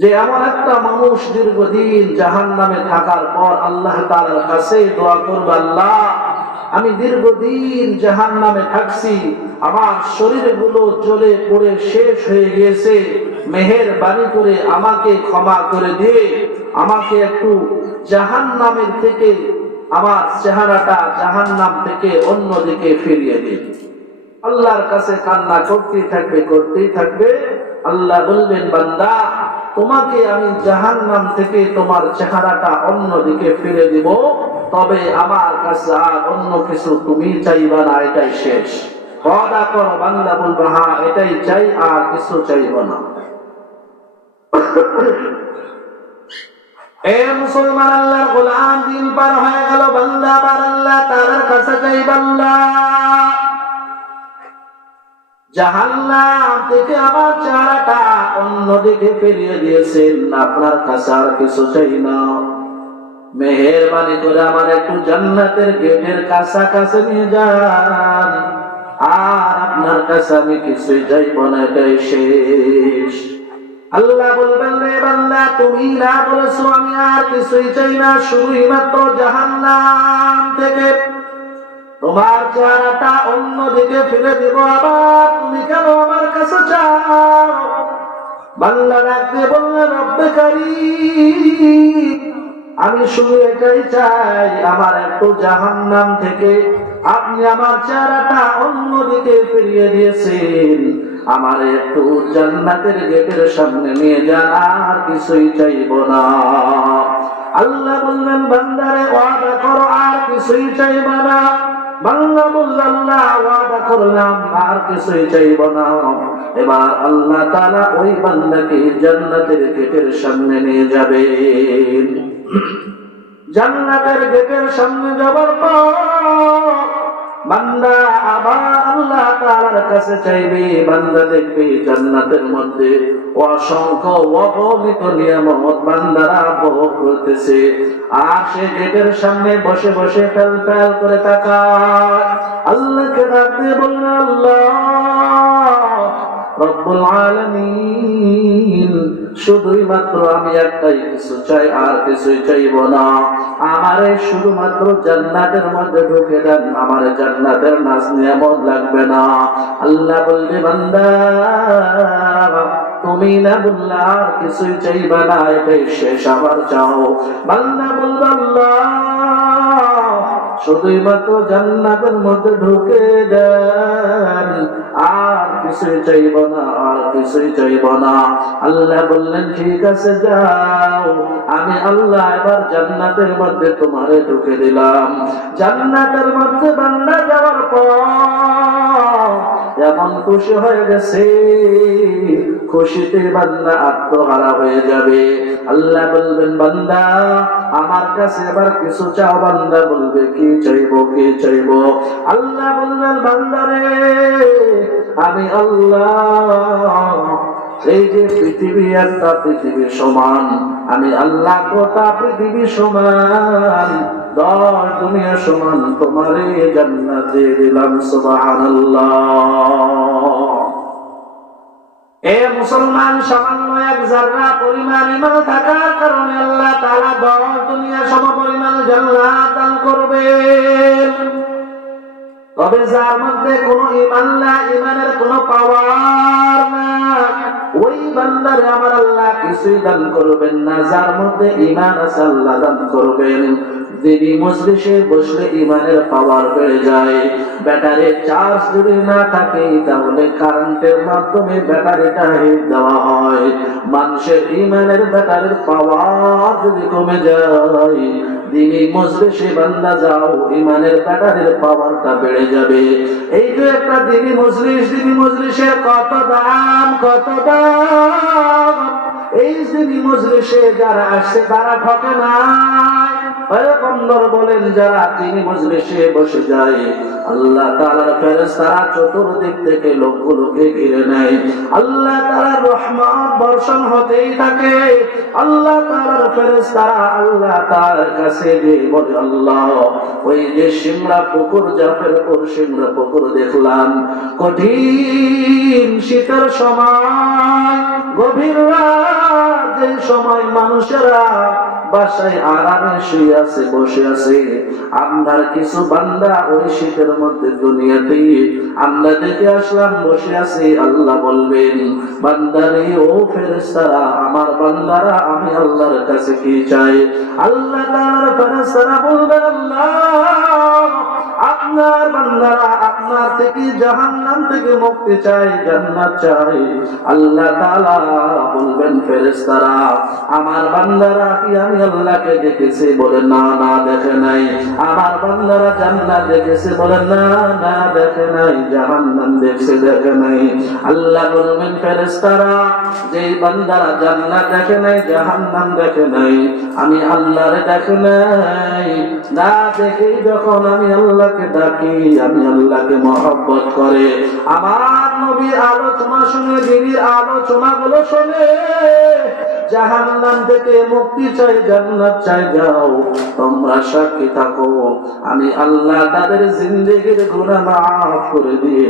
যে এমন একটা মানুষ দীর্ঘদিন জাহান্নামে থাকার পর আল্লাহ তাআলার কাছে দোয়া করবে, আল্লাহ আমি দীর্ঘদিন জাহান্নামে থাকছি, আমার শরীরগুলো জ্বলে পুড়ে শেষ হয়ে গিয়েছে, মেহেরবানি করে আমাকে ক্ষমা করে দিয়ে আমাকে একটু জাহান্নামের থেকে, আমার চেহারাটা জাহান্নাম থেকে অন্যদিকে ফিরিয়ে দিন। আল্লাহর কাছে কান্না করতেই থাকবে। আল্লাহ বলবেন, বান্দা তোমাকে আমি জাহান্নাম থেকে তোমার চেহারাটা অন্যদিকে ফিরে দিব, তবে আমার কাছে আর অন্য কিছু তুমি চাইবা না, এটাই শেষ। ওয়াদা করো। বান্দা বলবে, হ্যাঁ এটাই চাই, আর কিছু চাইব না। এ মুসলমান, আল্লাহর গোলাম, দিন পার হয়ে গেল, বান্দা আবার আল্লাহ তাআলার কাছে চাইবে, আল্লাহ জাহান্নাম থেকে আমার চেহারাটা অন্যদিকে ফিরিয়ে দিয়েছেন, আপনার কাছে আর কিছু চাই না, মেহেরবানি করে আমার একটু জান্নাতের গেটের কাছাকাছি নিয়ে যান, আর আপনার কাছে আমি কিছুই চাইব না, এটাই শেষ। আল্লাহ বলবেন, রে বান্দা তুমি না বলেছো আমি আর কিছুই চাই না, শুধুই মাত্র জাহান্নাম থেকে তোমার চেহারাটা অন্যদিকে ফিরে দেব, আবার তুমি কেন আমার কাছে চাও? বান্দা ডাকতে বললেন, রব্বে কারীম আমি শুধু এটাই চাই, আমার একটু জাহান্নাম থেকে আপনি আমার চেহারাটা অন্যদিকে ফিরিয়ে দিয়েছেন, আমার একটু জান্নাতের গেটের সামনে নিয়ে যান, আর কিছুই চাইব না। আল্লাহ বললেন, বান্দারে ওয়াদা করো আর কিছুই চাইব না। বান্দা বলল, আল্লাহ ওয়াদা করলাম আর কিছুই চাইব না। এবার আল্লাহ তাআলা ওই বান্দাকে জান্নাতের গেটের সামনে নিয়ে যাবেন। জান্নাতের গেটের সামনে যাবার পর বান্দা আবার আল্লাহ তাআলার কাছে চাইবে। বান্দা দেখবে জান্নাতের মধ্যে অসংখ্য অগণিত নিয়ামত বান্দারা ভোগ করতেছে, আর সে গেটের সামনে বসে বসে ফেল ফেল করে তাকায়। আল্লাহকে ডাকতে বলল, আল্লাহ রব্বুল আলামিন শুধুই মাত্র আমি একটাই কিছু চাই, আর কিছুই চাইব না, আমারে শুধুমাত্র জান্নাতের মধ্যে ঢুকে দেন, আমার জান্নাতের নাজ নিয়ামত লাগবে না। আল্লাহ বলবে, বান্দা তুমি না বললে আর কিছুই চাইবা না, এটাই শেষ, আবার চাও। বান্দা বলল, আল্লাহ শুধুই মাত্র জান্নাতের মধ্যে ঢুকে দেন, আর কিছুই চাইব না, আর কিছুই চাইব না। আল্লাহ বললেন, ঠিক আছে যাও, আমি আল্লাহ এবার জান্নাতের মধ্যে তোমারে ঢুকে দিলাম। জান্নাতের মধ্যে বান্দা যাওয়ার পর এমন খুশি হয়ে গেছে, খুশিতে বান্দা আত্মহারা হয়ে যাবে। আল্লাহ বলবেন, বান্দা আমার কাছে এবার কিছু চাও। বান্দা বলবে, কি চাইবো, কি চাইবো? আল্লাহ বললেন, বান্দারে আমি আল্লাহ এই যে পৃথিবী একটা পৃথিবী সমান, আমি আল্লাহ গোটা পৃথিবী সমান, 10 দুনিয়া সমান তোমারে জান্নাতে দিলাম। সুবহানাল্লাহ। এ মুসলমান, সামান্য এক জাররা পরিমাণ ঈমান থাকার কারণে আল্লাহ তাআলা 10 দুনিয়া সম পরিমাণ জান্নাত দান করবেন। তবে যার মধ্যে কোনো ঈমান না, ঈমানের কোনো পাওয়ার না, ওই বান্দারে আমার আল্লাহ কিছুই দান করবেন না। যার মধ্যে ঈমান আছে আল্লাহ দান করবেন। দিনী মজলিসে বসলে ঈমানের পাওয়ার বেড়ে যায়। ব্যাটারি চার্জ যদি না থাকে তাহলে কারেন্টের মাধ্যমে ব্যাটারিটা হিট দেওয়া হয়। মানুষের ঈমানের ব্যাটারির পাওয়ার যদি কমে যায়, দিনী মজলিসে বান্দা যাও, ঈমানের ব্যাটারির পাওয়ারটা বেড়ে যাবে। এই যে একটা দিনী মজলিস, দিনী মজলিসের কত দাম, কত দাম! এই দিনী মজলিসে যারা আসে তারা ঠকে না। পয়গম্বর বলেন, যারা দিনী মজলিসে বসে যায় আল্লাহ তাআলার ফেরেশতারা চতুর্দিক থেকে লোকগুলোকে ঘিরে নেয়। আল্লাহ তাআলার রহমত বর্ষণ হতেই থাকে। আল্লাহ তাআলার ফেরেশতারা আল্লাহ তাআলার কাছে গিয়ে বলে, আল্লাহ ওই যে সিমরা পুকুর, জাফরপুর সিমরা পুকুর দেখলাম, কঠিন শীতের সময় গভীর রাত যে এই সময় মানুষেরা বাসায় আরামে শুয়ে আছে, বসে আছে, আপনার কিছু বান্দা ওই শীতের মধ্যে দুনিয়াতে আমরা দেখে আসলাম বসে আছে। আল্লাহ বলবেন, বান্দারে ও ফেরেশতারা, আমার বান্দারা আমি আল্লাহর কাছে কি চাই? আল্লাহ তাআলার ফেরেশতারা বলবেন, আল্লাহ আপনার বান্দারা আপনার থেকে জাহান্নাম থেকে মুক্তি চাই, জান্নাত চাই। আল্লাহ তাআলা বলবেন, ফেরেশতারা আমার বান্দারা কি আমি আল্লাহকে দেখেছে? বলে না, না দেখে নাই। আমার বান্দারা জান্নাত দেখেছে? বলে না, না দেখে নাই। জাহান্নাম দেখছে? দেখে নাই। আল্লাহ বলবেন, ফেরেশতারা যেই বান্দারা জান্নাত দেখে নাই, জাহান্নাম দেখে নাই, আমি আল্লাহরে দেখে নাই, না দেখেই যখন আমি আল্লাহকে ডাকি, আমি আল্লাহকে মহব্বত করে, আমার নবীর আলোচনা শুনে, দিনের আলোচনা গুলো শুনে জাহান্নাম থেকে মুক্তি চাই, জান্নাত চাই, যাও তোমরা সাক্ষী থাকো, আমি আল্লাহ তাদের জিন্দেগির গুনাহ মাফ করে দিয়ে